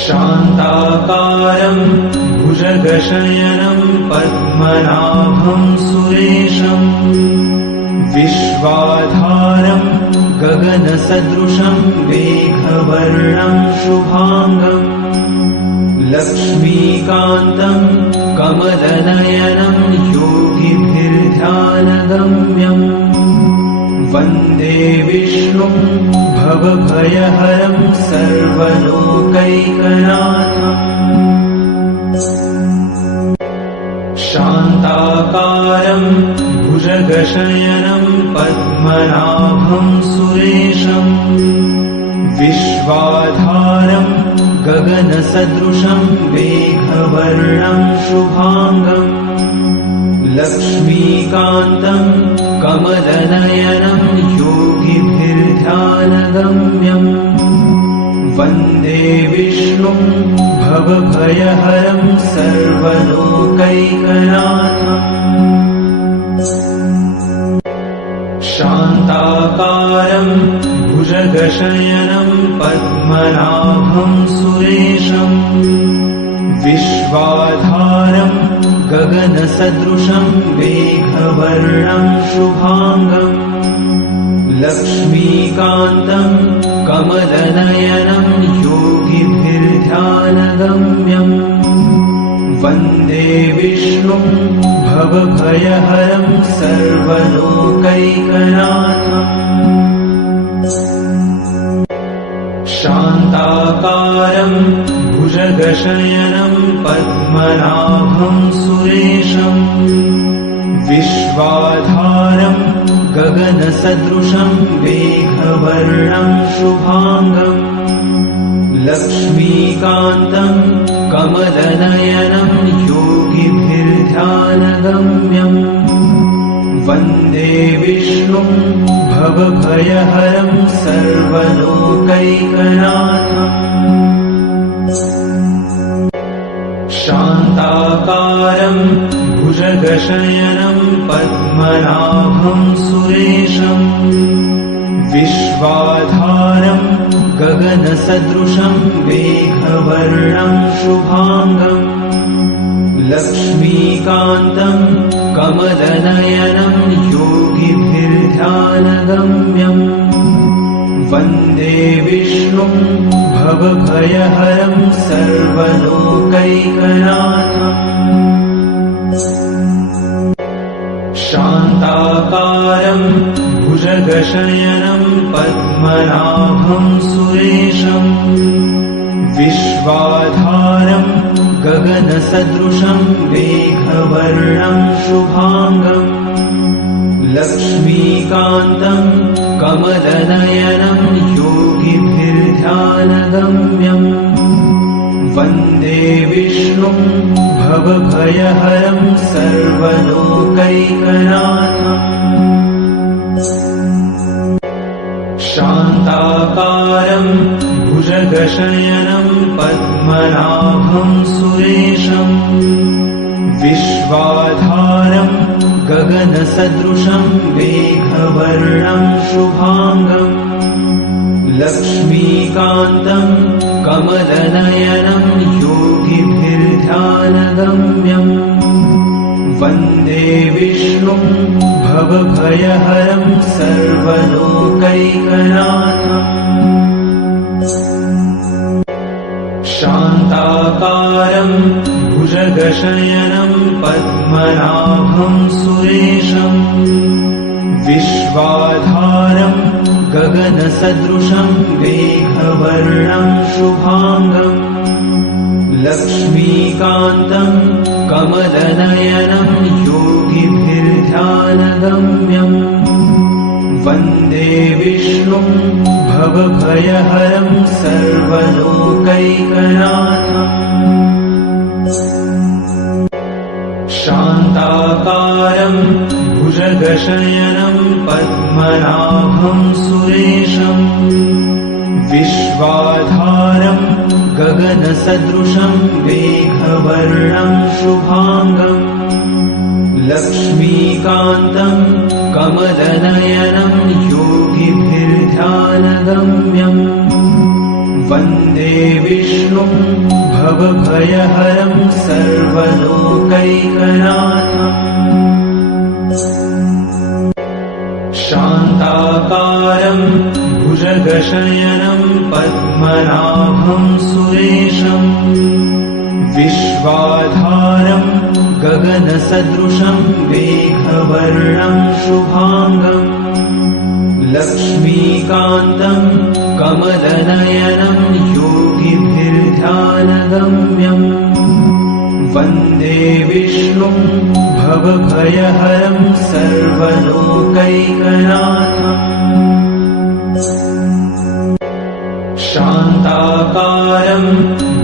शान्ताकारं भुजगशयनं पद्मनाभं सुरेशं विश्वाधारं गगनसदृशं मेघवर्णं शुभांगं लक्ष्मीकान्तं कमलनयनं योगिभिर्ध्यानगम्यम् वन्दे विष्णुं भवभयहरं सर्वलोकैकनाथम् शान्ताकारं भुजगशयनं पद्मनाभं सुरेशं विश्वाधारं गगनसदृशं मेघवर्णं शुभांगं लक्ष्मीकान्तं कमलनयनं योगिभिर्ध्यानगम्यम् वन्दे विष्णुं भवभयहरं सर्वलोकैकनाथम् शान्ताकारं भुजगशयनं पद्मनाभं सुरेशं विश्वाधारं गगनसदृशं मेघवर्णं शुभांगं लक्ष्मीकान्तं कमलनयनं योगिभिर्ध्यानगम्यम् वन्दे विष्णुं भवभयहरं सर्वलोकैकनाथम् शान्ताकारं भुजगशयनं पद्मनाभं सुरेशं विश्वाधारं गगनसदृशं मेघवर्णं शुभांगं लक्ष्मीकान्तं कमलनयनं योगिभिर्ध्यानगम्यम् वन्दे विष्णुं भवभयहरं सर्वलोकैकनाथम् शान्ताकारं भुजगशयनं पद्मनाभं सुरेशं विश्वाधारं गगनसदृशं मेघवर्णं शुभांगं लक्ष्मीकान्तं कमलनयनं योगिभिर्ध्यानगम्यम् वन्दे विष्णुं भवभयहरं सर्वलोकैकनाथम् शान्ताकारं भुजगशयनं पद्मनाभं सुरेशं विश्वाधारं गगनसदृशं मेघवर्णं शुभांगं लक्ष्मीकान्तं कमलनयनं योगिभिर्ध्यानगम्यम् वन्दे विष्णुं भवभयहरं सर्वलोकैकनाथम् शान्ताकारं भुजगशयनं पद्मनाभं सुरेशं विश्वाधारं गगनसदृशं मेघवर्णं शुभांगं लक्ष्मीकान्तं कमलनयनं योगिभिर्ध्यानगम्यम् वन्दे विष्णुं भवभयहरं सर्वलोकैकनाथम् शान्ताकारं भुजगशयनं पद्मनाभं सुरेशं विश्वाधारं गगनसदृशं मेघवर्णं शुभांगं लक्ष्मीकान्तं कमलनयनं योगिभिर्ध्यानगम्यम् वन्दे विष्णुं भवभयहरं सर्वलोकैकनाथम् शान्ताकारं भुजगशयनं पद्मनाभं सुरेशं विश्वाधारं गगनसदृशं मेघवर्णं शुभांगं लक्ष्मीकान्तं कमलनयनं योगिभिर्ध्यानगम्यम् वन्दे विष्णुं भवभयहरं सर्वलोकैकनाथम् शान्ताकारं भुजगशयनं पद्मनाभं सुरेशम् विश्वाधारं गगनसदृशं मेघवर्णं शुभाङ्गम् लक्ष्मीकान्तं कमलनयनं योगिभिर्ध्यानगम्यम् वन्दे विष्णुं भवभयहरं सर्वलोकैकनाथम् शान्ताकारं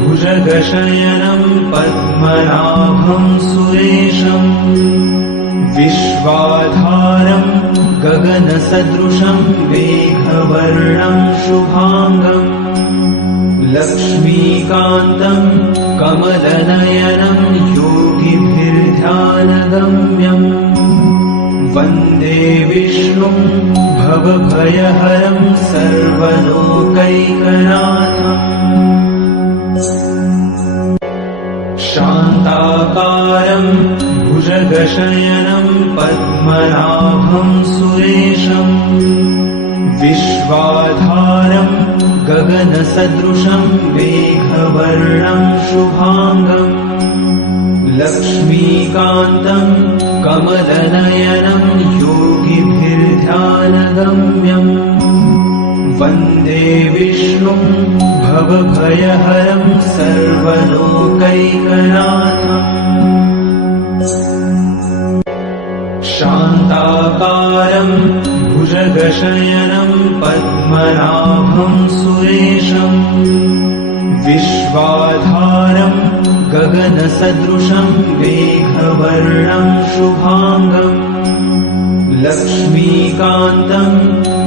भुजगशयनं पद्मनाभं सुरेशम् विश्वाधारं गगनसदृशं मेघवर्णं शुभाङ्गम् लक्ष्मीकान्तं कमलनयनं योगिभिर्ध्यानगम्यम् वन्दे विष्णुं भवभयहरं सर्वलोकैकनाथम् शान्ताकारं भुजगशयनं पद्मनाभं सुरेशम् विश्वाधारं गगनसदृशं मेघवर्णं शुभाङ्गम् लक्ष्मीकान्तं कमलनयनं योगिभिर्ध्यानगम्यम् वन्दे विष्णुं भवभयहरं सर्वलोकैकनाथम् शान्ताकारं भुजगशयनं पद्मनाभं सुरेशम् विश्वाधारं गगनसदृशं मेघवर्णं शुभाङ्गम् लक्ष्मीकान्तं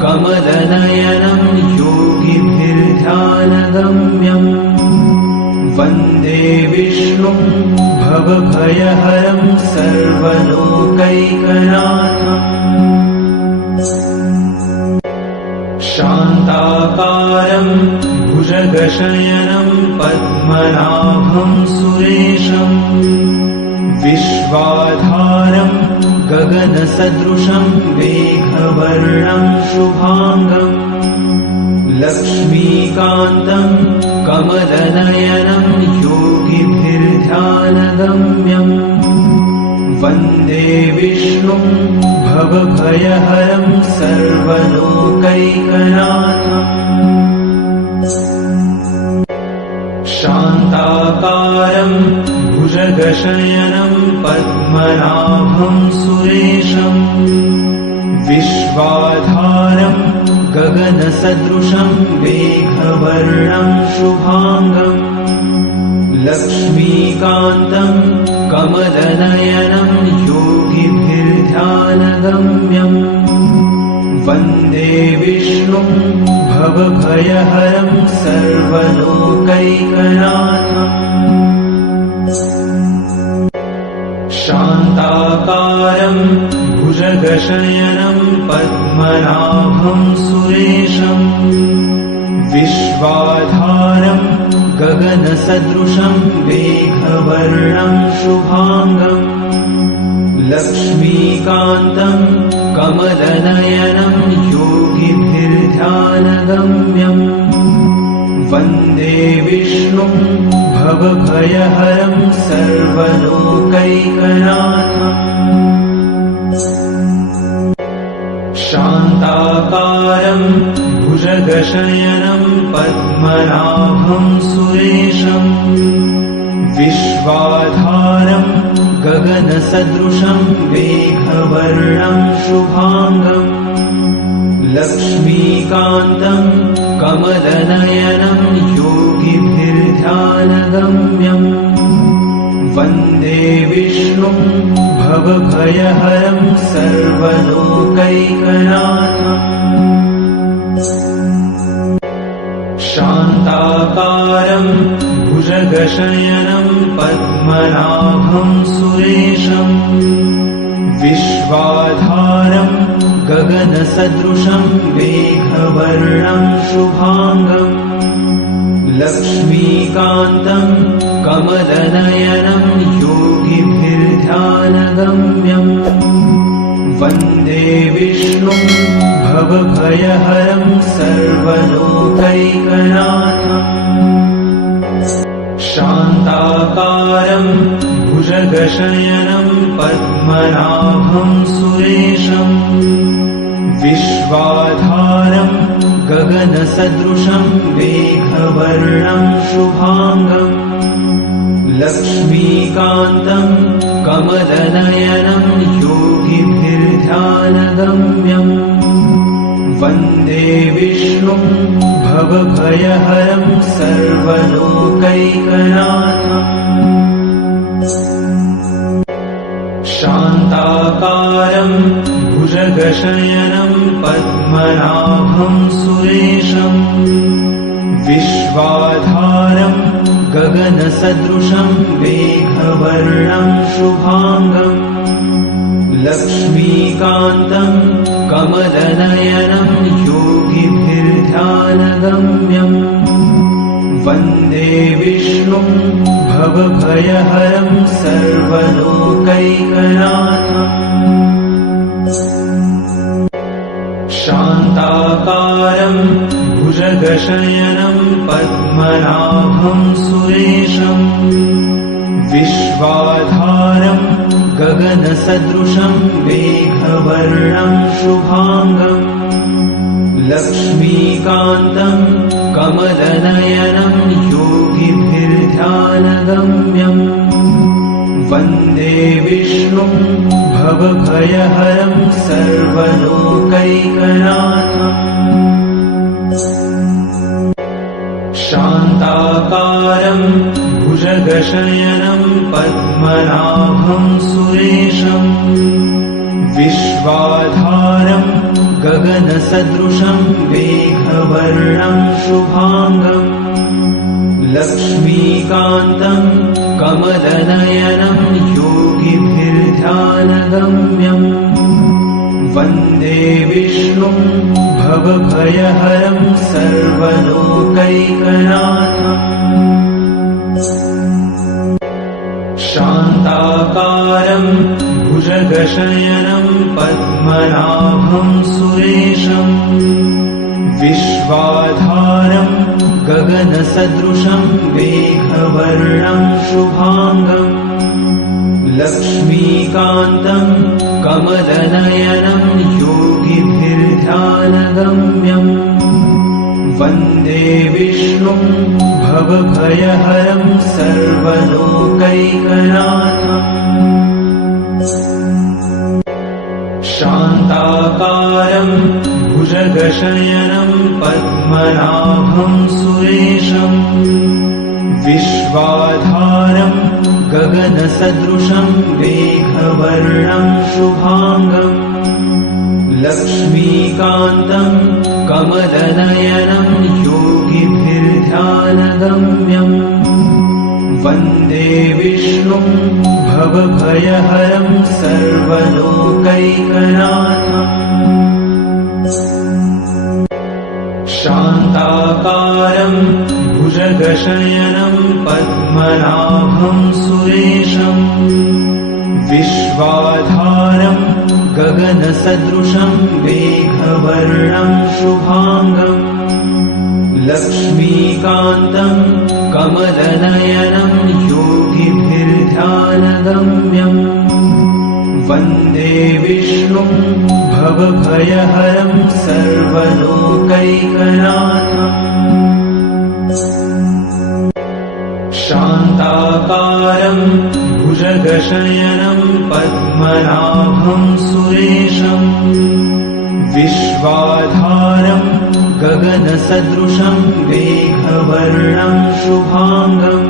कमलनयनं योगिभिर्ध्यानगम्यम् वन्दे विष्णुं भवभयहरं सर्वलोकैकनाथम् शान्ताकारं भुजगशयनं पद्मनाभं सुरेशम् विश्वाधारं गगनसदृशं मेघवर्णं शुभाङ्गम् लक्ष्मीकान्तं कमलनयनं योगिभिर्ध्यानगम्यम् वन्दे विष्णुं भवभयहरं सर्वलोकैकनाथम् शान्ताकारं भुजगशयनं पद्मनाभं सुरेशम् विश्वाधारं गगनसदृशं मेघवर्णं शुभाङ्गम् लक्ष्मीकान्तं कमलनयनं योगिभिर्ध्यानगम्यम् वन्दे विष्णुं भवभयहरं सर्वलोकैकनाथम् शान्ताकारं भुजगशयनं पद्मनाभं सुरेशम् विश्वाधारं गगनसदृशं मेघवर्णं शुभाङ्गम् लक्ष्मीकान्तं कमलनयनं योगिभिर्ध्यानगम्यम् वन्दे विष्णुं भवभयहरं सर्वलोकैकनाथम् शान्ताकारं भुजगशयनं पद्मनाभं सुरेशम् विश्वाधारं गगनसदृशं मेघवर्णं शुभाङ्गम् लक्ष्मीकान्तं कमलनयनं योगिभिर्ध्यानगम्यम् वन्दे विष्णुं भवभयहरं सर्वलोकैकनाथम् शान्ताकारं भुजगशयनं पद्मनाभं सुरेशम् विश्वाधारं गगनसदृशं मेघवर्णं शुभाङ्गम् लक्ष्मीकान्तं कमलनयनं योगिभिर्ध्यानगम्यम् वन्दे विष्णुं भवभयहरं सर्वलोकैकनाथम् शान्ताकारं भुजगशयनं पद्मनाभं सुरेशम् विश्वाधारं गगनसदृशं मेघवर्णं शुभाङ्गम् लक्ष्मीकान्तं कमलनयनं योगिभिर्ध्यानगम्यम् वन्दे विष्णुं भवभयहरं सर्वलोकैकनाथम् शान्ताकारं भुजगशयनं पद्मनाभं सुरेशम् विश्वाधारं गगनसदृशं मेघवर्णं शुभाङ्गम् लक्ष्मीकान्तं कमलनयनं योगिभिर्ध्यानगम्यम् वन्दे विष्णुं भवभयहरं सर्वलोकैकनाथम् शान्ताकारं भुजगशयनं पद्मनाभं सुरेशम् विश्वाधारं गगनसदृशं मेघवर्णं शुभाङ्गम् लक्ष्मीकान्तं कमलनयनं योगिभिर्ध्यानगम्यम् वन्दे विष्णुं भवभयहरं सर्वलोकैकनाथम् शान्ताकारं भुजगशयनं पद्मनाभं सुरेशम् विश्वाधारं गगनसदृशं मेघवर्णं शुभाङ्गम् लक्ष्मीकान्तं कमलनयनं योगिभिर्ध्यानगम्यम् वन्दे विष्णुं भवभयहरं सर्वलोकैकनाथम् शान्ताकारं भुजगशयनं पद्मनाभं सुरेशम् विश्वाधारं गगनसदृशं मेघवर्णं शुभाङ्गम् लक्ष्मीकान्तं कमलनयनं योगिभिर्ध्यानगम्यम् वन्दे विष्णुं भवभयहरं सर्वलोकैकनाथम् शान्ताकारं भुजगशयनं पद्मनाभं सुरेशम् विश्वाधारं गगनसदृशं मेघवर्णं शुभाङ्गम् लक्ष्मीकान्तं कमलनयनं योगिभिर्ध्यानगम्यम् वन्दे विष्णुं भवभयहरं सर्वलोकैकनाथम् शान्ताकारं भुजगशयनं पद्मनाभं सुरेशम् विश्वाधारं गगनसदृशं मेघवर्णं शुभाङ्गम् लक्ष्मीकान्तं कमलनयनं योगिभिर्ध्यानगम्यम् वन्दे विष्णुं भवभयहरं सर्वलोकैकनाथम् शान्ताकारं भुजगशयनं पद्मनाभं सुरेशम् विश्वाधारं गगनसदृशं मेघवर्णं शुभाङ्गम्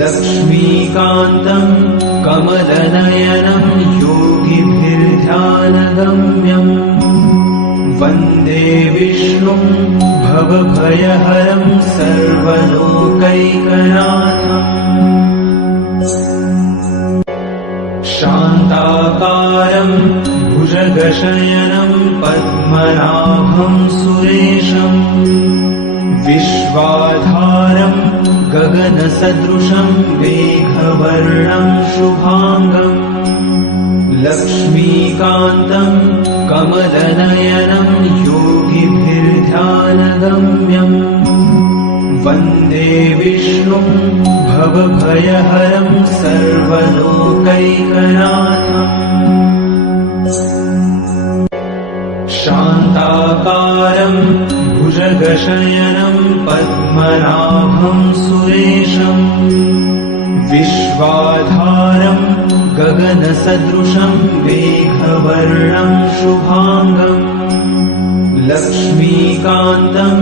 लक्ष्मीकान्तं कमलनयनं योगिभिर्ध्यानगम्यम् वन्दे विष्णुं भवभयहरं सर्वलोकैकनाथम् शान्ताकारं भुजगशयनं पद्मनाभं सुरेशम् विश्वाधारं गगनसदृशं मेघवर्णं शुभांगं लक्ष्मीकान्तं कमलनयनं योगिभिर्ध्यानगम्यं वन्दे विष्णुं भवभयहरं सर्वलोकैकनाथम् शान्ताकारं भुजगशयनं पद्मनाभं सुरेशं विश्वाधारं गगनसदृशं मेघवर्णं शुभांगं लक्ष्मीकान्तं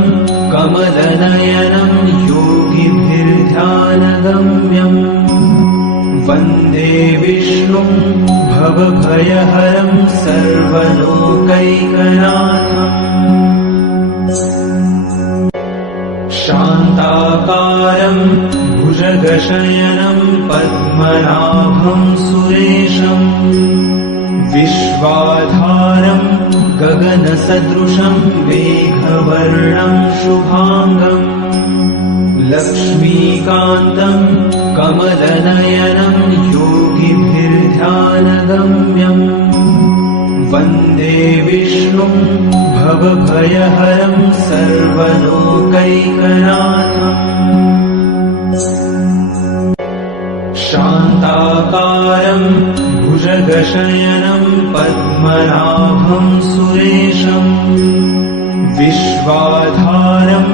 कमलनयनं योगिभिर्ध्यानगम्यं वन्दे विष्णुं भवभयहरं सर्वलोकैकनाथम् शान्ताकारं भुजगशयनं पद्मनाभं सुरेशं विश्वाधारं गगनसदृशं मेघवर्णं शुभांगं लक्ष्मीकान्तं कमलनयनं योगिभिर्ध्यानगम्यं वन्दे विष्णुं भवभयहरं सर्वलोकैकनाथम् शान्ताकारं भुजगशयनं पद्मनाभं सुरेशं विश्वाधारं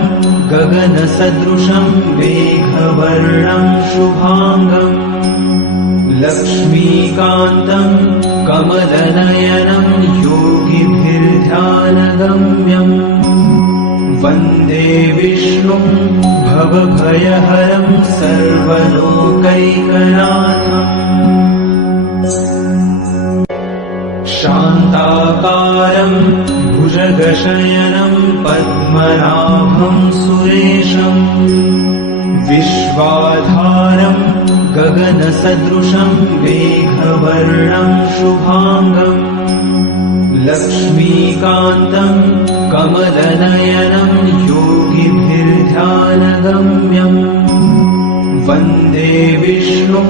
गगनसदृशं मेघवर्णं शुभांगं लक्ष्मीकान्तं कमलनयनं योगिभिर्ध्यानगम्यं वन्दे विष्णुं भवभयहरं सर्वलोकैकनाथम् शान्ताकारं भुजगशयनं पद्मनाभं सुरेशं विश्वाधारं गगनसदृशं मेघवर्णं शुभांगं लक्ष्मीकान्तं कमलनयनं योगिभिर्ध्यानगम्यं वन्दे विष्णुं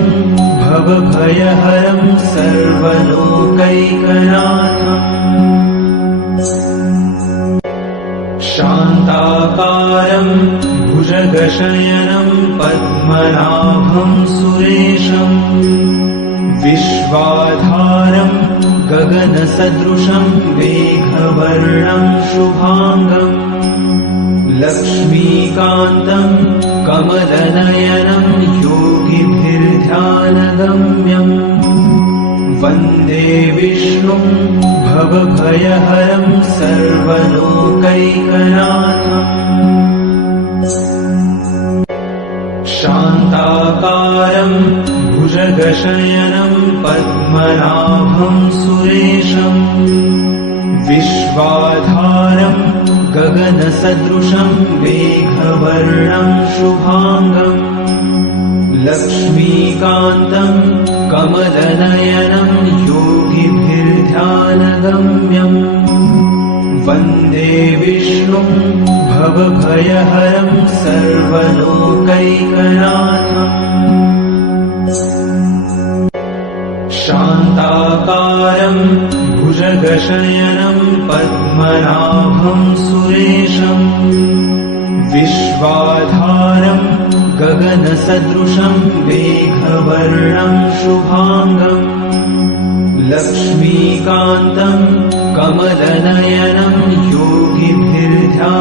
भवभयहरं सर्वलोकैकनाथम् शान्ताकारं भुजगशयनं पद्मनाभं सुरेशं विश्वाधारं गगनसदृशं मेघवर्णं शुभांगं लक्ष्मीकान्तं कमलनयनं योगिभिर्ध्यानगम्यं वन्दे विष्णुं भवभयहरं सर्वलोकैकनाथम् शान्ताकारं भुजगशयनं पद्मनाभं सुरेशं विश्वाधारं गगनसदृशं मेघवर्णं शुभांगं लक्ष्मीकान्तं कमलनयनं योगिभिर्ध्यानगम्यं वन्दे विष्णुं भवभयहरं सर्वलोकैकनाथम् शान्ताकारं भुजगशयनं पद्मनाभं सुरेशं विश्वाधारं गगनसदृशं मेघवर्णं शुभांगं लक्ष्मीकान्तं कमलनयनं योगिभिर्ध्यानगम्यं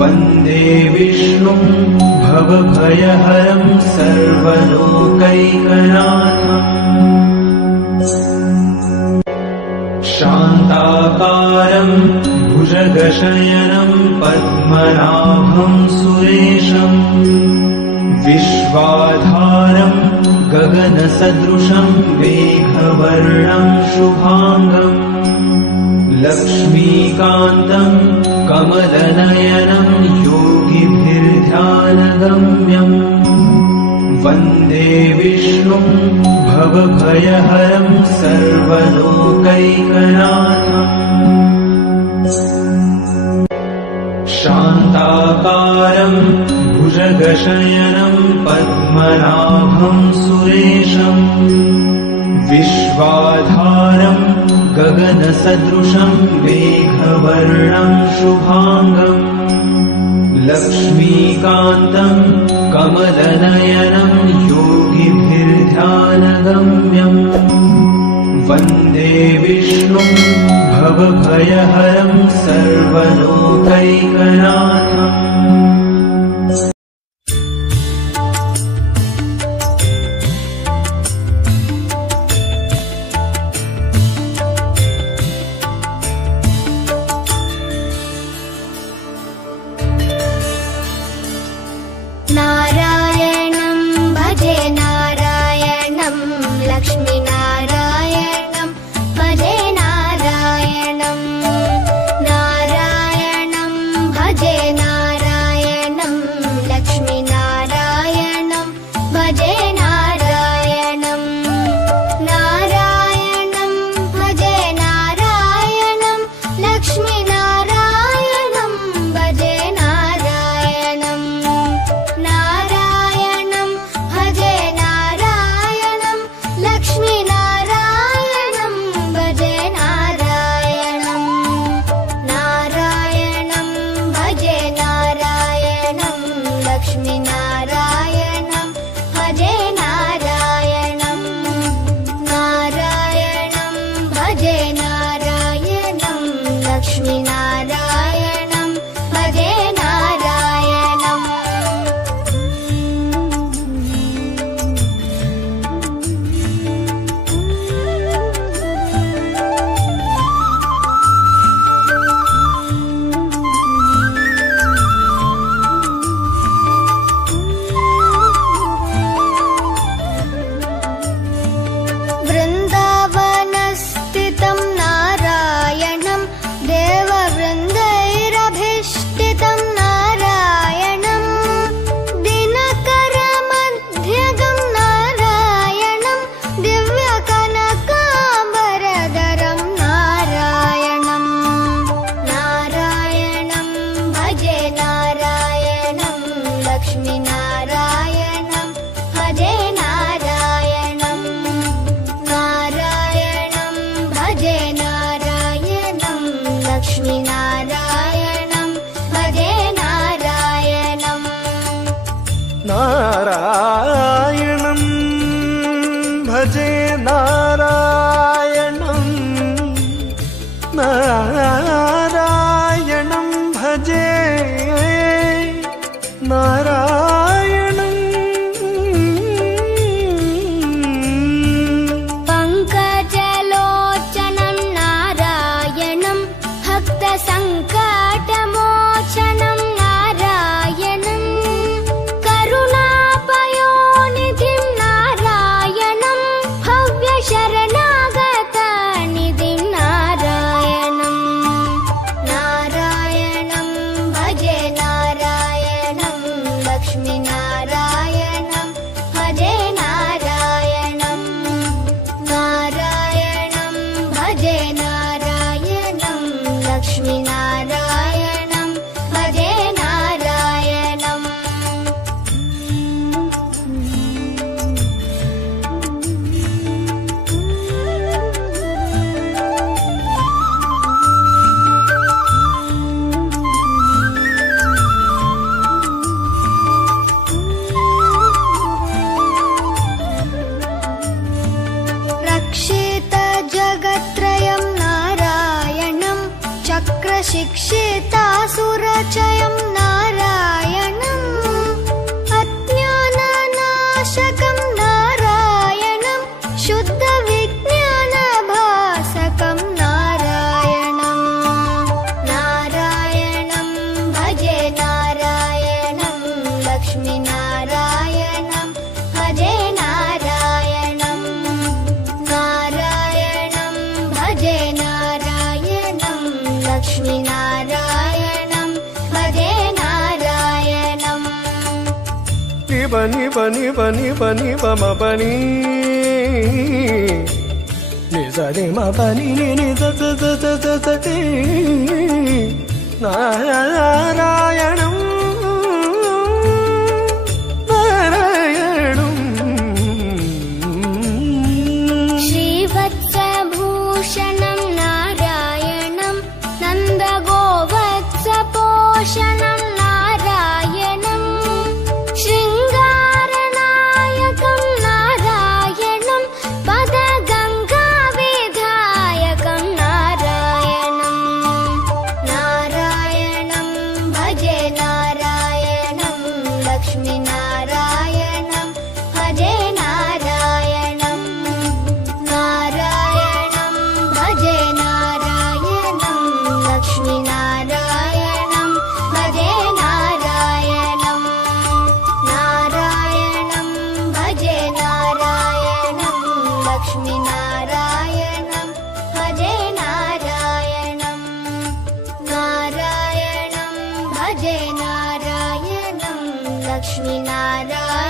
वन्दे विष्णुं भवभयहरं सर्वलोकैकनाथम् शान्ताकारं भुजगशयनं पद्मनाभं सुरेशं विश्वाधारं गगनसदृशं मेघवर्णं शुभांगं लक्ष्मीकान्तं कमलनयनं योगिभिर्ध्यानगम्यं वन्दे विष्णुं भवभयहरं सर्वलोकैकनाथम् शान्ताकारं भुजगशयनं पद्मनाभं सुरेशम् विश्वाधारं गगनसदृशं मेघवर्णं शुभांगम् लक्ष्मीकान्तं कमलनयनं योगिभिर्ध्यानगम्यम् वन्दे विष्णुं भवभयहरं सर्वलोकैकनाथम्। शिक्षितासुरचयं नारायणम् अज्ञाननाशकं नारायणं शुद्धविज्ञानभासकं नारायणम् नारायणं भजे नारायणं लक्ष्मीनारायणं भजे नारायणं नारायणं भजे नारायणं लक्ष्मीनारायणं भजे नारायणम् बनी बनी बनी बनी बम बनी नि सा रे म बनी नि नि सा सा सा सा सा सा നാരായണം നാരായണം श्रीवत्सभूषणं नारायणं नन्दगोवत्सपोषणं नारायणं शृङ्गारनायकं नारायणं पदगङ्गाविधायकं नारायणं नारायणं भजे नारायणं लक्ष्मीनारायणं भजे नारायणं नारायणं भजे नारायणं लक्ष्मीनारायणं भजे नारायणं नारायणं भजे नारायणं लक्ष्मीनारायणं भजे नारायणं नारायणं भजे नारायणं लक्ष्मीनारायणं